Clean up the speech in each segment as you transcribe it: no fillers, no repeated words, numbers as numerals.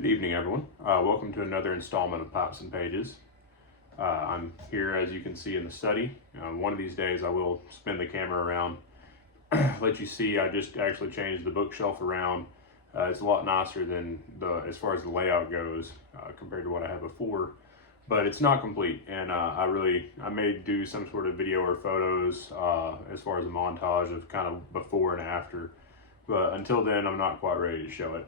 Good evening, everyone. Welcome to another installment of Pipes and Pages. I'm here, as you can see, in the study. One of these days I will spin the camera around, let you see. I just actually changed the bookshelf around. It's a lot nicer than as far as the layout goes compared to what I had before, but it's not complete, and I may do some sort of video or photos as far as a montage of kind of before and after, but until then I'm not quite ready to show it.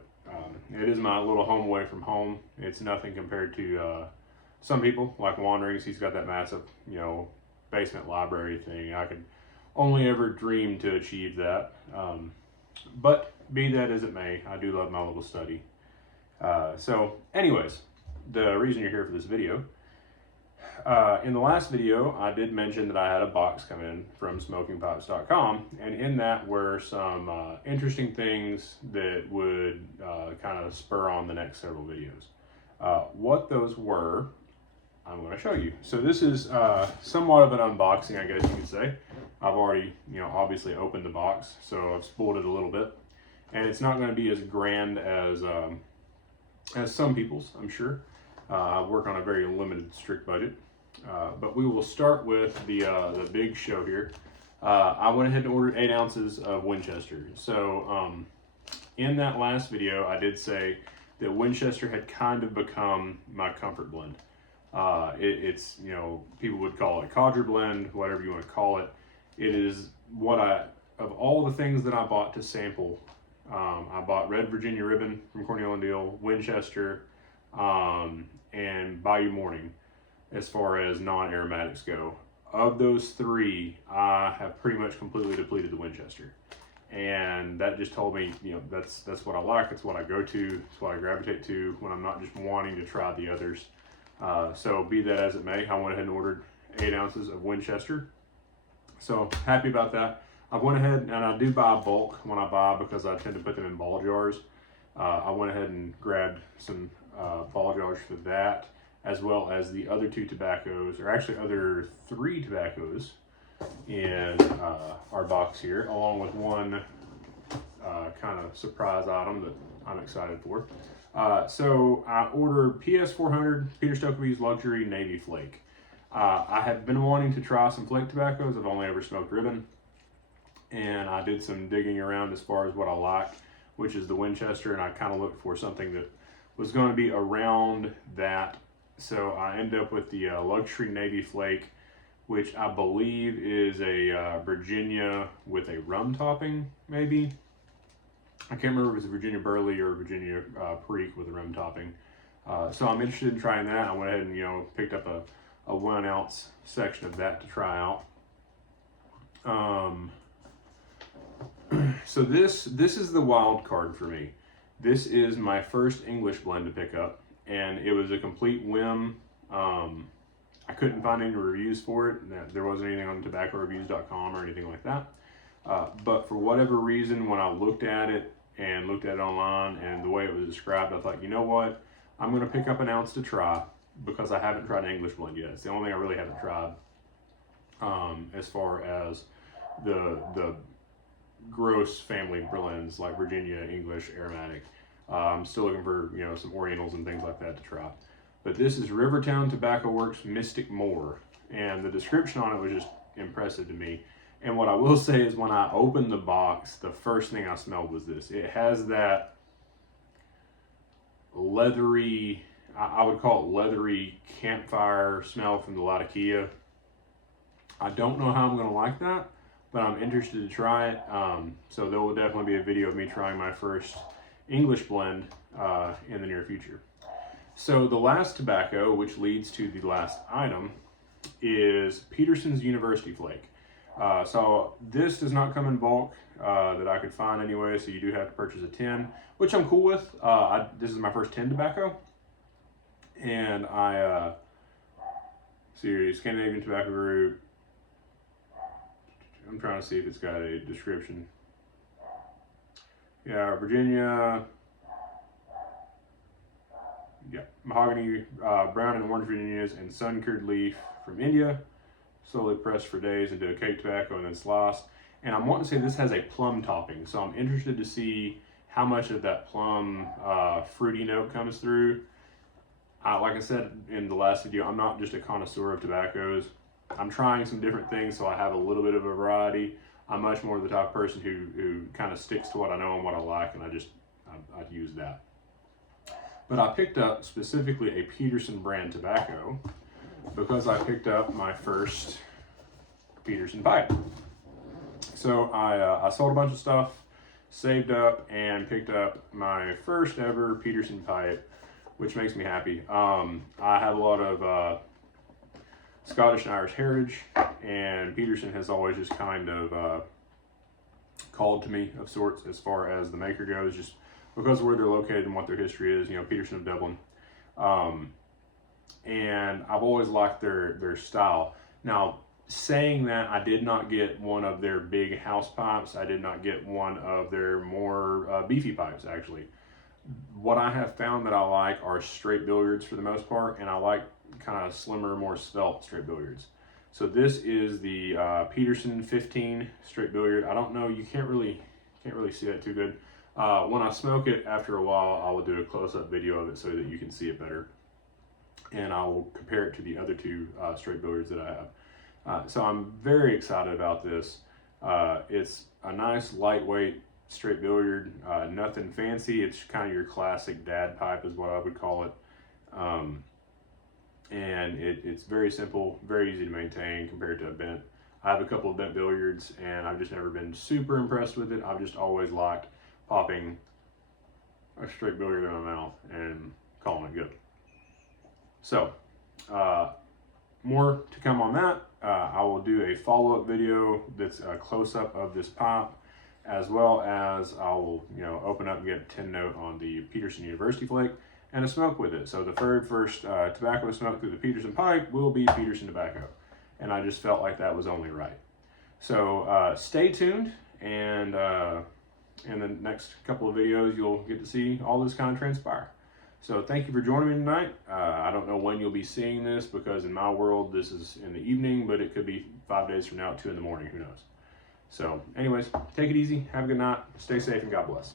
It is my little home away from home. It's nothing compared to some people like Wanderings. He's got that massive, basement library thing. I could only ever dream to achieve that. But be that as it may, I do love my little study. So anyways, the reason you're here for this video, in the last video, I did mention that I had a box come in from smokingpipes.com, and in that were some interesting things that would kind of spur on the next several videos. What those were, I'm going to show you. So this is somewhat of an unboxing, I guess you could say. I've already, obviously opened the box, so I've spoiled it a little bit, and it's not going to be as grand as some people's, I'm sure. I work on a very limited, strict budget. But we will start with the big show here. I went ahead and ordered 8 ounces of Winchester. So in that last video, I did say that Winchester had kind of become my comfort blend. It's, people would call it codger blend, whatever you want to call it. It is of all the things that I bought to sample, I bought Red Virginia Ribbon from Cornell & Deal, Winchester, and Bayou Morning as far as non-aromatics go. Of those 3, I have pretty much completely depleted the Winchester. And that just told me, that's what I like, it's what I go to, it's what I gravitate to when I'm not just wanting to try the others. So be that as it may, I went ahead and ordered 8 ounces of Winchester. So happy about that. I went ahead and I do buy bulk when I buy because I tend to put them in ball jars. I went ahead and grabbed some ball jars for that, as well as the other 2 tobaccos, or actually other 3 tobaccos in our box here, along with one kind of surprise item that I'm excited for. So I ordered PS400 Peter Stokovy's Luxury Navy Flake. I have been wanting to try some flake tobaccos. I've only ever smoked ribbon, and I did some digging around as far as what I like, which is the Winchester, and I kind of looked for something that was going to be around that. So I ended up with the Luxury Navy Flake, which I believe is a Virginia with a rum topping, maybe. I can't remember if it's a Virginia Burley or Virginia Perique with a rum topping. So I'm interested in trying that. I went ahead and picked up a 1 ounce section of that to try out. So this is the wild card for me. This is my first English blend to pick up, and it was a complete whim. I couldn't find any reviews for it. There wasn't anything on tobaccoreviews.com or anything like that. But for whatever reason, when I looked at it online and the way it was described, I thought, you know what? I'm going to pick up an ounce to try because I haven't tried an English blend yet. It's the only thing I really haven't tried as far as the gross family blends like Virginia, English, aromatic. I'm still looking for some Orientals and things like that to try. But this is Rivertown Tobacco Works Mystic More, and the description on it was just impressive to me. And what I will say is when I opened the box, the first thing I smelled was this. It has that leathery, I would call it leathery campfire smell from the Latakia. I don't know how I'm going to like that, but I'm interested to try it. So there will definitely be a video of me trying my first English blend in the near future. So the last tobacco, which leads to the last item, is Peterson's University Flake. So this does not come in bulk that I could find anyway, so you do have to purchase a tin, which I'm cool with. This is my first tin tobacco, and I see Scandinavian Tobacco Group. I'm trying to see if it's got a description. Yeah, Virginia. Yeah, mahogany, brown and orange Virginias, and sun-cured leaf from India, slowly pressed for days into a cake tobacco and then sliced. And I'm wanting to say this has a plum topping, so I'm interested to see how much of that plum fruity note comes through. Like I said in the last video, I'm not just a connoisseur of tobaccos. I'm trying some different things, so I have a little bit of a variety. I'm much more the type of person who kind of sticks to what I know and what I like, and I use that. But I picked up specifically a Peterson brand tobacco because I picked up my first Peterson pipe. So I sold a bunch of stuff, saved up, and picked up my first ever Peterson pipe, which makes me happy. I have a lot of Scottish and Irish heritage, and Peterson has always just kind of called to me of sorts as far as the maker goes, just because of where they're located and what their history is. You know, Peterson of Dublin, and I've always liked their style. Now, saying that, I did not get one of their big house pipes. I did not get one of their more beefy pipes, actually. What I have found that I like are straight billiards for the most part, and I like kind of slimmer, more svelte straight billiards. So this is the Peterson 15 straight billiard. I don't know, you can't really see that too good. When I smoke it, after a while, I will do a close-up video of it so that you can see it better, and I will compare it to the other two straight billiards that I have. So I'm very excited about this. It's a nice lightweight straight billiard, nothing fancy. It's kind of your classic dad pipe is what I would call it. And it's very simple, very easy to maintain compared to a bent. I have a couple of bent billiards, and I've just never been super impressed with it. I've just always liked popping a straight billiard in my mouth and calling it good. So more to come on that. I will do a follow-up video that's a close-up of this pipe, as well as I will, open up and get a 10 note on the Peterson University flake and a smoke with it. So the very first tobacco smoke through the Peterson pipe will be Peterson tobacco, and I just felt like that was only right. So stay tuned, and in the next couple of videos you'll get to see all this kind of transpire. So thank you for joining me tonight. I don't know when you'll be seeing this, because in my world this is in the evening, but it could be 5 days from now at 2 in the morning, who knows. So anyways, take it easy, have a good night, stay safe, and God bless.